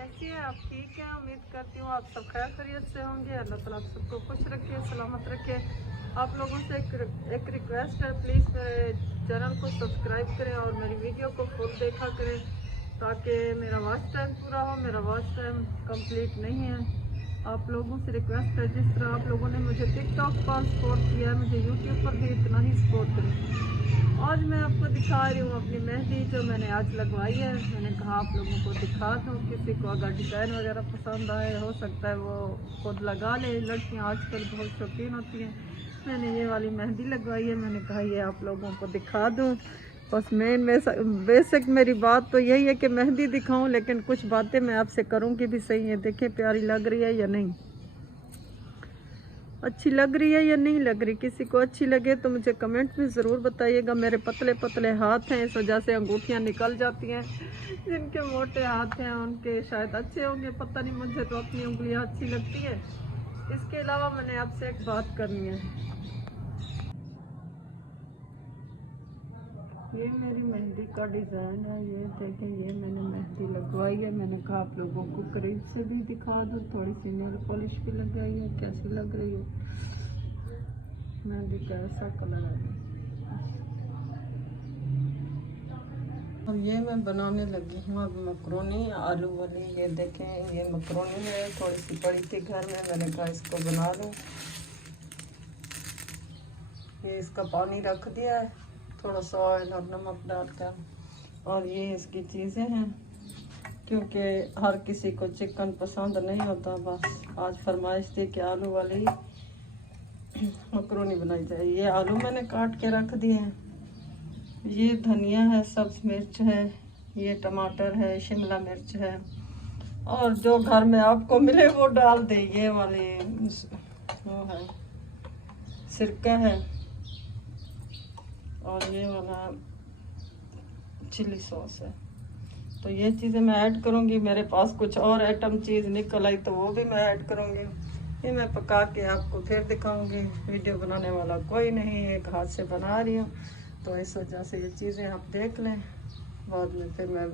कैसी हैं आप? ठीक है, उम्मीद करती हूँ आप सब खैर खैरियत से होंगे। अल्लाह ताला आप सबको खुश रखे, सलामत रखे। आप लोगों से एक रिक्वेस्ट है, प्लीज़ मेरे चैनल को सब्सक्राइब करें और मेरी वीडियो को फुल देखा करें ताकि मेरा वॉच टाइम पूरा हो। मेरा वॉच टाइम कंप्लीट नहीं है। आप लोगों से रिक्वेस्ट है, जिस तरह आप लोगों ने मुझे टिकटॉक पर सपोर्ट किया है, मुझे यूट्यूब पर भी इतना ही सपोर्ट करें। आज मैं आपको दिखा रही हूँ अपनी मेहंदी जो मैंने आज लगवाई है। मैंने कहा आप लोगों को दिखा दूँ, किसी को अगर डिज़ाइन वगैरह पसंद आए हो सकता है वो खुद लगा ले। लड़कियाँ आजकल बहुत शौकीन होती हैं। मैंने ये वाली मेहंदी लगवाई है, मैंने कहा ये आप लोगों को दिखा दूँ। बस मेन में बेसिक मेरी बात तो यही है कि मेहंदी दिखाऊँ, लेकिन कुछ बातें मैं आपसे करूँगी भी सही है। देखें प्यारी लग रही है या नहीं, अच्छी लग रही है या नहीं लग रही। किसी को अच्छी लगे तो मुझे कमेंट में ज़रूर बताइएगा। मेरे पतले पतले हाथ हैं, इस वजह से अंगूठियाँ निकल जाती हैं। जिनके मोटे हाथ हैं उनके शायद अच्छे होंगे, पता नहीं, मुझे तो अपनी उंगलियाँ अच्छी लगती है। इसके अलावा मैंने आपसे एक बात करनी है। ये मेरी मेहंदी का डिज़ाइन है, ये देखें, ये मैंने मेहंदी लगवाई है। मैंने कहा आप लोगों को करीब से भी दिखा दूँ। थोड़ी सी नेल पॉलिश भी लगाई है, कैसी लग रही है मेहंदी का, ऐसा कलर है। और ये मैं बनाने लगी हूँ अब मकरोनी आलू वाली। ये देखें, ये मकरोनी है, थोड़ी सी पड़ी थी घर में, मैंने कहा इसको बना लूँ। ये इसका पानी रख दिया है, थोड़ा सा ऑयल और नमक डालकर। और ये इसकी चीज़ें हैं, क्योंकि हर किसी को चिकन पसंद नहीं होता। बस आज फरमाइश थी कि आलू वाली मकरोनी बनाई जाए। ये आलू मैंने काट के रख दिए हैं। ये धनिया है, सब्ज मिर्च है, ये टमाटर है, शिमला मिर्च है, और जो घर में आपको मिले वो डाल दे। ये वाले वो है, सिरका है, और ये वाला चिली सॉस है। तो ये चीज़ें मैं ऐड करूँगी। मेरे पास कुछ और आइटम चीज़ निकल आई तो वो भी मैं ऐड करूँगी। ये मैं पका के आपको फिर दिखाऊँगी। वीडियो बनाने वाला कोई नहीं, एक हाथ से बना रही हूँ, तो इस वजह से ये चीज़ें आप देख लें। बाद में फिर मैं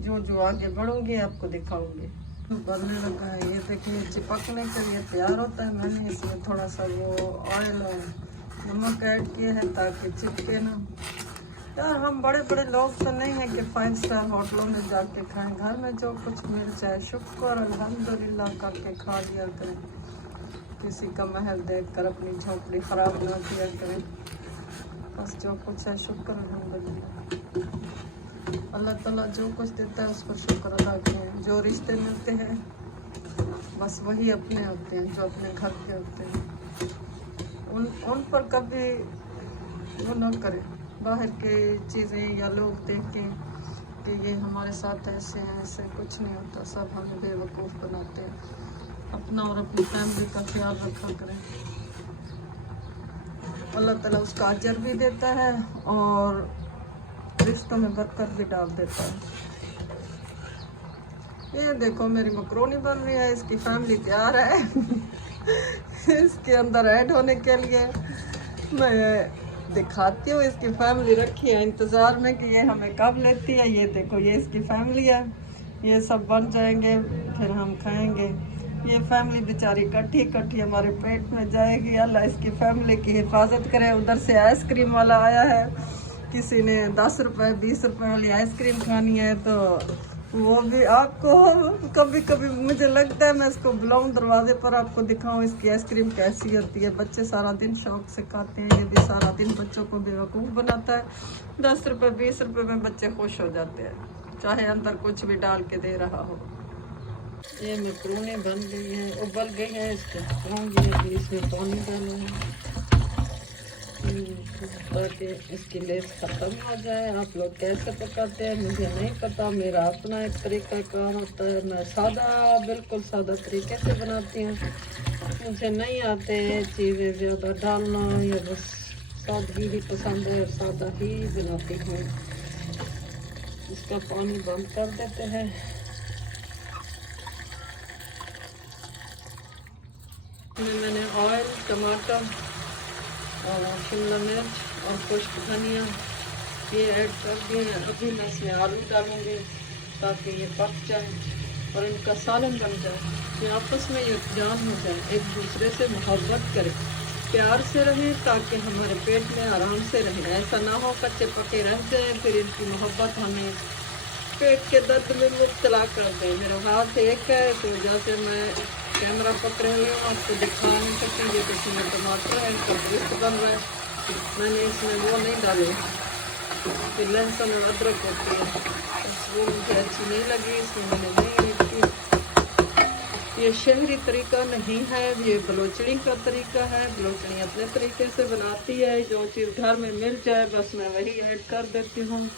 जो जो आगे बढ़ूँगी आपको दिखाऊँगी। बनने लगा है, ये देखिए चिपकने के लिए तैयार होता है। मैंने इसमें थोड़ा सा वो ऑयल और नमक ऐड किया है ताकि चिपके ना। यार हम बड़े बड़े लोग तो नहीं हैं कि 5 स्टार होटलों में जाके खाएं। घर में जो कुछ मिल जाए शुक्र अल्हम्दुलिल्लाह करके खा लिया करें। किसी का महल देखकर अपनी झोपड़ी ख़राब ना किया करें। बस जो कुछ है शुक्र अल्हम्दुलिल्लाह। अल्लाह ताला जो कुछ देता है उस पर शुक्र अदा करें। जो रिश्ते मिलते हैं बस वही अपने होते हैं, जो अपने घर के होते हैं। उन पर कभी वो ना करें, बाहर के चीज़ें या लोग देख के कि ये हमारे साथ ऐसे हैं, ऐसे कुछ नहीं होता। सब हमें बेवकूफ़ बनाते हैं। अपना और अपनी फैमिली का ख्याल रखा करें। अल्लाह ताला उसका अजर भी देता है और रिश्तों में बरकत भी डाल देता है। ये देखो मेरी मकरोनी बन रही है, इसकी फैमिली तैयार है इसके अंदर ऐड होने के लिए। मैं दिखाती हूँ, इसकी फैमिली रखी है इंतज़ार में कि ये हमें कब लेती है। ये देखो, ये इसकी फैमिली है, ये सब बन जाएंगे फिर हम खाएंगे। ये फैमिली बेचारी इकट्ठी इकट्ठी हमारे पेट में जाएगी। अल्लाह इसकी फैमिली की हिफाजत करे। उधर से आइसक्रीम वाला आया है, किसी ने 10 रुपये 20 रुपये वाली आइसक्रीम खानी है, तो वो भी आपको कभी कभी मुझे लगता है मैं इसको बुलाऊं दरवाजे पर, आपको दिखाऊं इसकी आइसक्रीम कैसी होती है। बच्चे सारा दिन शौक से खाते हैं, ये भी सारा दिन बच्चों को बेवकूफ़ बनाता है। 10 रुपये 20 रुपये में बच्चे खुश हो जाते हैं, चाहे अंदर कुछ भी डाल के दे रहा हो। ये मकरोनी बन गई हैं, उबल गई हैं, इसको पकाऊंगी। अभी इसमें पानी डालूंगी ताकि इसकी लेस ख़त्म हो जाए। आप लोग कैसे पकाते हैं मुझे नहीं पता, मेरा अपना एक तरीका कार होता है। मैं सादा, बिल्कुल सादा तरीके से बनाती हूँ। मुझे नहीं आते चीज़ें ज़्यादा डालना, या बस सादगी ही पसंद है, सादा ही बनाती हूँ। इसका पानी बंद कर देते हैं। मैंने ऑयल, टमाटर और शिमला मिर्च और खुश्क धनिया ये ऐड कर दिए हैं। अभी मैं इसमें आलू डालूँगी ताकि ये पक जाए। और इनका सालन बन जाए, कि आपस में यकजान हो जाए, एक दूसरे से मोहब्बत करें, प्यार से रहें, ताकि हमारे पेट में आराम से रहें। ऐसा ना हो कच्चे पके रह जाए, फिर इनकी मोहब्बत हमें पेट के दर्द में मुब्तला कर दे। मेरा हाथ एक है, इस वजह से मैं कैमरा पकड़े हुई हूँ, आपको दिखा नहीं सकती। ये इसमें टमाटर है, इनका पेस्ट बन रहा है। मैंने इसमें वो नहीं डाले, फिर लहसुन और अदरक होती है, वो मुझे अच्छी नहीं लगी, इसमें मैंने नहीं की। ये शहरी तरीका नहीं है, ये बलोचनी का तरीका है। बलोचनी अपने तरीके से बनाती है, जो चीज़ घर में मिल जाए बस मैं वही ऐड कर देती हूँ।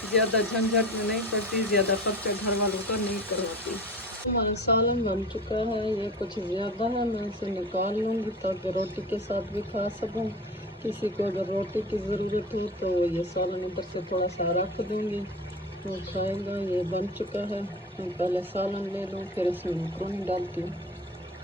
ज़्यादा झंझट में नहीं पड़ती, ज़्यादा खर्चा घर वालों का नहीं करवाती। हमारा सालन बन चुका है, ये कुछ ज़्यादा है, मैं इसे निकाल लूँगी ताकि रोटी के साथ भी खा सकूँ। किसी को अगर रोटी की ज़रूरत है तो ये सालन ऊपर से थोड़ा सा रख दूँगी, वो खाएगा। ये बन चुका है, मैं पहले सालन ले लूँ, फिर इसमें मकरोनी डालती हूँ।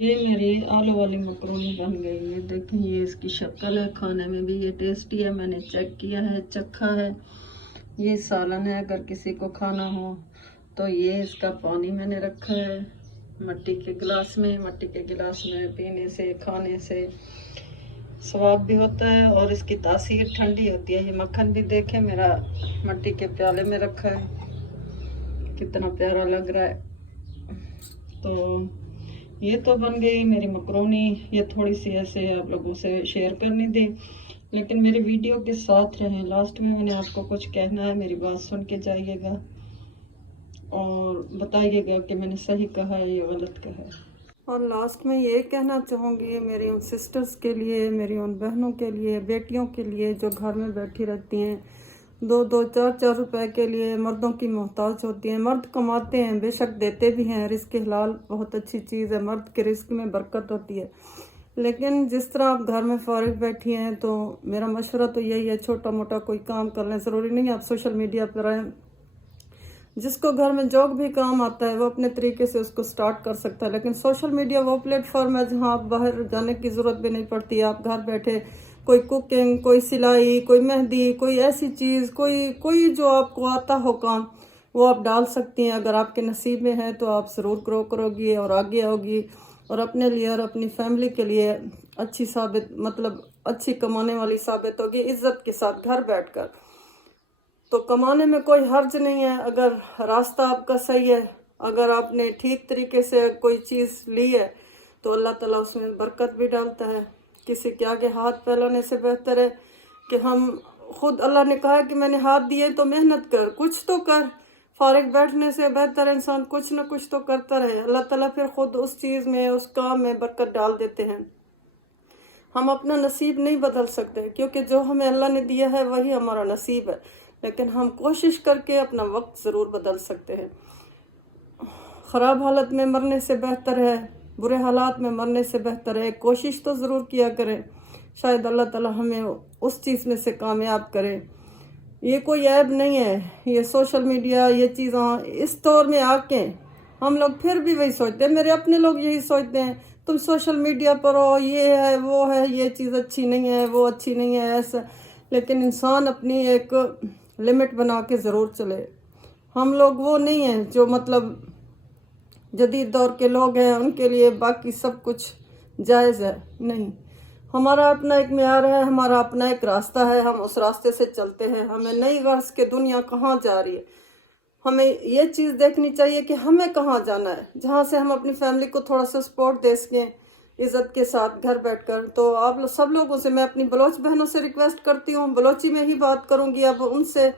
ये मेरी आलू वाली मकरोनी बन गई है, देखें ये इसकी शक्ल है, खाने में भी ये टेस्टी है। मैंने चेक किया है, चखा है। ये सालन है, अगर किसी को खाना हो तो ये इसका पानी मैंने रखा है मिट्टी के गिलास में। मिट्टी के गिलास में पीने से, खाने से स्वाद भी होता है और इसकी तासीर ठंडी होती है। ये मक्खन भी देखें मेरा मिट्टी के प्याले में रखा है, कितना प्यारा लग रहा है। तो ये तो बन गई मेरी मकरोनी। ये थोड़ी सी ऐसे आप लोगों से शेयर करनी थी, लेकिन मेरी वीडियो के साथ रहें। लास्ट में मैंने आपको कुछ कहना है, मेरी बात सुन के जाइएगा और बताइएगा कि मैंने सही कहा है या गलत कहा है। और लास्ट में ये कहना चाहूँगी मेरी उन सिस्टर्स के लिए, मेरी उन बहनों के लिए, बेटियों के लिए जो घर में बैठी रहती हैं, 2-2, 4-4 रुपए के लिए मर्दों की मोहताज होती हैं। मर्द कमाते हैं, बेशक देते भी हैं, रिस्क हलाल बहुत अच्छी चीज़ है, मर्द के रिस्क में बरकत होती है। लेकिन जिस तरह आप घर में फारिग बैठी हैं, तो मेरा मशवरा तो यही है, छोटा मोटा कोई काम कर लें। ज़रूरी नहीं आप सोशल मीडिया पर आएँ, जिसको घर में जो भी काम आता है वो अपने तरीके से उसको स्टार्ट कर सकता है। लेकिन सोशल मीडिया वो प्लेटफॉर्म है जहाँ आप बाहर जाने की ज़रूरत भी नहीं पड़ती। आप घर बैठे कोई कुकिंग, कोई सिलाई, कोई मेहंदी, कोई ऐसी चीज़, कोई जो आपको आता हो काम, वो आप डाल सकती हैं। अगर आपके नसीब में है तो आप ज़रूर ग्रो करोगी और आगे आओगी, और अपने लिए और अपनी फैमिली के लिए अच्छी साबित, मतलब अच्छी कमाने वाली साबित होगी, इज्जत के साथ घर बैठकर। तो कमाने में कोई हर्ज नहीं है, अगर रास्ता आपका सही है, अगर आपने ठीक तरीके से कोई चीज़ ली है तो अल्लाह ताला उसमें बरकत भी डालता है। किसी के आगे हाथ फैलाने से बेहतर है कि हम खुद, अल्लाह ने कहा है कि मैंने हाथ दिए तो मेहनत कर, कुछ तो कर। फारिग बैठने से बेहतर इंसान कुछ ना कुछ तो करता रहे, अल्लाह ताला फिर खुद उस चीज़ में, उस काम में बरकत डाल देते हैं। हम अपना नसीब नहीं बदल सकते, क्योंकि जो हमें अल्लाह ने दिया है वही हमारा नसीब है, लेकिन हम कोशिश करके अपना वक्त ज़रूर बदल सकते हैं। ख़राब हालत में मरने से बेहतर है, बुरे हालात में मरने से बेहतर है, कोशिश तो ज़रूर किया करें, शायद अल्लाह ताला हमें उस चीज़ में से कामयाब करे। ये कोई ऐब नहीं है, ये सोशल मीडिया, ये चीज़ें इस दौर में आके हम लोग फिर भी वही सोचते हैं, मेरे अपने लोग यही सोचते हैं, तुम सोशल मीडिया पर हो, ये है वो है, ये चीज़ अच्छी नहीं है, वो अच्छी नहीं है, ऐसा। लेकिन इंसान अपनी एक लिमिट बना के ज़रूर चले। हम लोग वो नहीं हैं जो मतलब जदीद दौर के लोग हैं, उनके लिए बाकी सब कुछ जायज़ है, नहीं। हमारा अपना एक म्यार है, हमारा अपना एक रास्ता है, हम उस रास्ते से चलते हैं। हमें नहीं गर्ज के दुनिया कहाँ जा रही है, हमें ये चीज़ देखनी चाहिए कि हमें कहाँ जाना है, जहाँ से हम अपनी फैमिली को थोड़ा सा सपोर्ट दे सकें इज़्ज़त के साथ घर बैठकर। तो आप सब लोगों से मैं अपनी बलोच बहनों से रिक्वेस्ट करती हूँ, बलोची में ही बात करूँगी अब उनसे।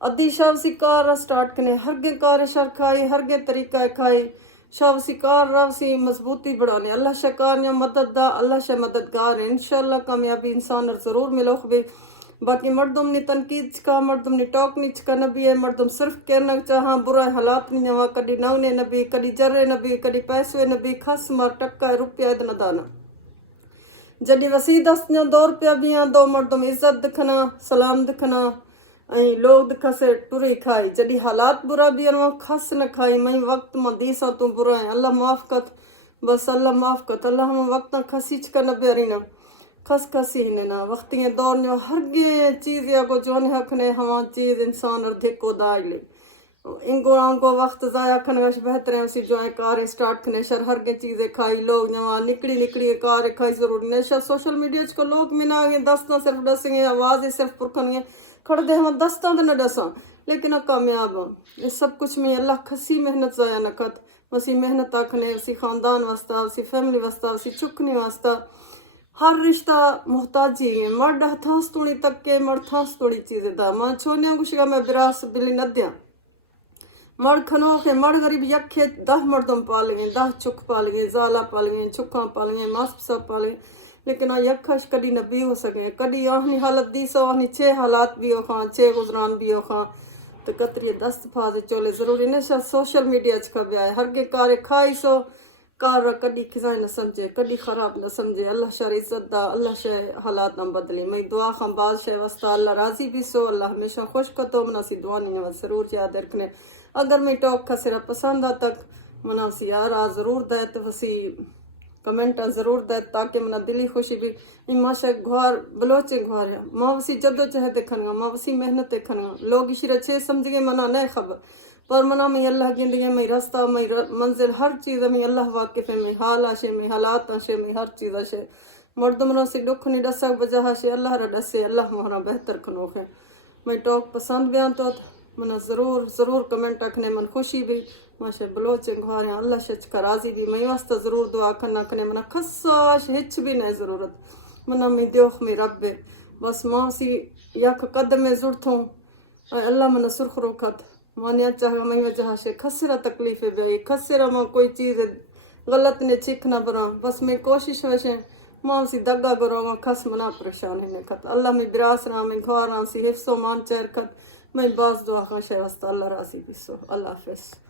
अद्दी शावसी कार स्टार्ट करें, हरगे कार शर खाई, हरगे तरीका खाई, शावसी कार रावसी मजबूती बढ़ाने। अल्लाह शकार या मदद दा, अल्लाह शे मददगार है, इंशाल्लाह कामयाबी इंसान ज़रूर मिलोग भी। बाकी मर्दुम ने तनकीद का, मर्दुम ने टॉक नीच का नबी है, मर्दुम सिर्फ कहना चाह बुरा हालात नहीं नवा, कभी नवने नबी, कभी जर्रे नबी, कभी पैसे नबी, खस मार टक्का रुपया इतना दाना। जॾहिं वसी दस्त जो 2 रुपया भी आ, 2 मर्दुम इज्जत दिखना, सलाम दिखना, लोग दिख से टुरी खाई। जॾहिं हालात बुरा भी वो खस न खाई, मई वक्त मां दी सा तू बुरा है, अल्लाह माफ़ कर, बस अल्लाह माफ़ कर, अल्लाह हम वक्त खसीच का न बेरीना खस खसी हिने ना वक्त ये दौर ने हरगे चीज़ या को जोन हक ने हवा चीज़ इंसान और धिक को दाइले इनको वक्त ज़ाया खन वश बेहतर है उसी जो है कार स्टार्ट खने शर हर के चीज़ें खाई लोग जवा निकली कार खाई जरूरी ने शर सोशल मीडिया को लोग मिना गए दस्ता सिर्फ दसेंगे आवाज़ सिर्फ पुरखन खड़ दे हम दस्ता तो न दसा लेकिन कामयाब ये सब कुछ में अल्लाह खसी मेहनत ज़ाया न कत उसी मेहनत आखने उसी ख़ानदान वास्ता उसी फैमिली वास्ता उसी चुकनी वास्ता हर रिश्ता मोहताजी है मर्द हथांस तोड़ी तक के मर्द थांस तोड़ी चीज़ें दा मां छोनिया गुशिका में बिरास बिली नद्या मर्द खनो के मर्द गरीब यखे 10 मर्दम पालेंगे 10 चुक पालेंगे जाला पालेंगे चुका पालेंगे मास सब पालेंगे लेकिन यखश कभी न भी हो सके कभी आहनी हालत दी सो आहनी 6 हालात भी हो खां 6 गुजरान भी हो खां तो कतरी दस्त फाज चोले जरूरी ने सोशल मीडिया का भी आए हर के कार्य खाई सो कार कभी खिजाए न समझे कभी खराब न समझे अल्लाह शर इज्जत दा अल्लाह शे हालात न बदले मैं दुआ खां बाज शे वास्ता अल्लाह राजी भी सो अल्लाह हमेशा खुश कतो मना सी दुआ नहीं है जरूर याद रखने अगर मैं टॉक का सिरा पसंद आ तक मना सी यार आ जरूर दे तो वसी कमेंट जरूर दे ताकि मना दिली खुशी भी माशा घार बलोचे घार है माँ वसी जद्दोजहद देखनगा माँ वसी मेहनत देखनगा लोग इसी अच्छे समझ गए मना नहीं खबर पर मना में अल्लाह गिंदगी में रास्ता में मंजिल हर चीज़ में अल्लाह वाकिफ़ में हाल आशे में हालात आशे में हर चीज़ आशे मर्दमरों से दुख नहीं डसा वजह से अल्लाह रा डसे अल्लाह हमारा बेहतर खनोख है मैं टॉक पसंद बयान तो मना ज़रूर कमेंट रखने मन खुशी भी माशा बलोच घार अल्लाह शच का राजी भी मैं वास्ता ज़रूर दुआ करना कने मना खसाश हिच भी नहीं ज़रूरत मना में दोख में रब बस माँ सी यख कदम में जुड़त हूँ अल्लाह मना सुरख रोखत मानिया चाह मैं वजह से खसरा तकलीफ है खसरा मां कोई चीज़ गलत ने चिख ना बरा बस मैं कोशिश वैसे मां सी दगा करो खस मना परेशान है खत अल्लाह में बिरास रहा मैं घर सी हिफ्सो मान चेर खत मैं बास दुआ खा शे वास्ता अल्लाह रासी बिसो अल्लाह हाफिज़।